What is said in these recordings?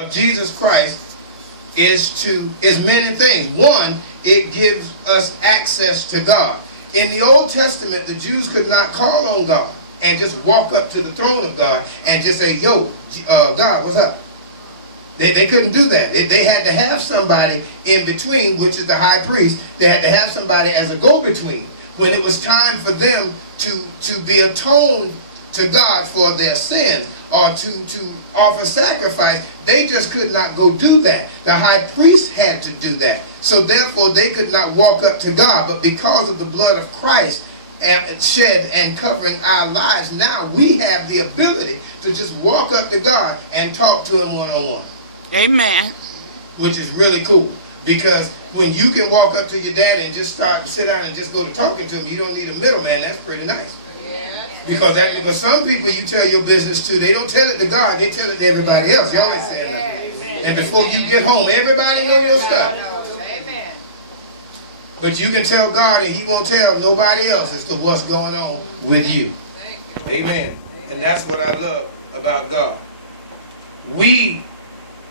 of Jesus Christ is many things. One, it gives us access to God. In the Old Testament, the Jews could not call on God and just walk up to the throne of God and just say, yo, God, what's up? They couldn't do that. They had to have somebody in between, which is the high priest. They had to have somebody as a go-between. When it was time for them to be atoned to God for their sins or to offer sacrifice, they just could not go do that. The high priest had to do that. So therefore they could not walk up to God. But because of the blood of Christ shed and covering our lives, now we have the ability to just walk up to God and talk to him one-on-one. Amen. Which is really cool. Because when you can walk up to your daddy and just sit down and just go to talking to him, you don't need a middleman. That's pretty nice. Because some people you tell your business to, they don't tell it to God, they tell it to everybody else. You always say that. And before you get home, everybody know your stuff. But you can tell God and he won't tell nobody else as to what's going on with you. Amen. And that's what I love about God. We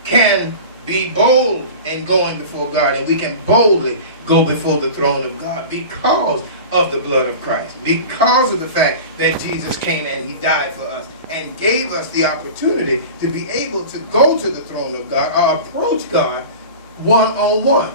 can be bold in going before God, and we can boldly go before the throne of God because of the blood of Christ, because of the fact that Jesus came and he died for us and gave us the opportunity to be able to go to the throne of God or approach God one-on-one.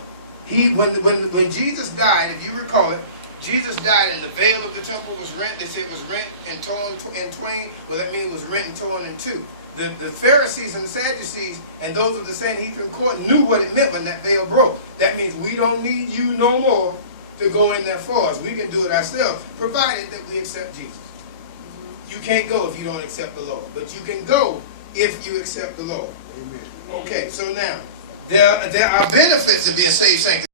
When Jesus died, if you recall it, Jesus died and the veil of the temple was rent. They said it was rent and torn in twain. Well, that means it was rent and torn in two. The Pharisees and the Sadducees and those of the Sanhedrin court knew what it meant when that veil broke. That means we don't need you no more to go in there for us. We can do it ourselves, provided that we accept Jesus. You can't go if you don't accept the Lord, but you can go if you accept the Lord. Amen. Okay, so now there are benefits of being saved, sanctified.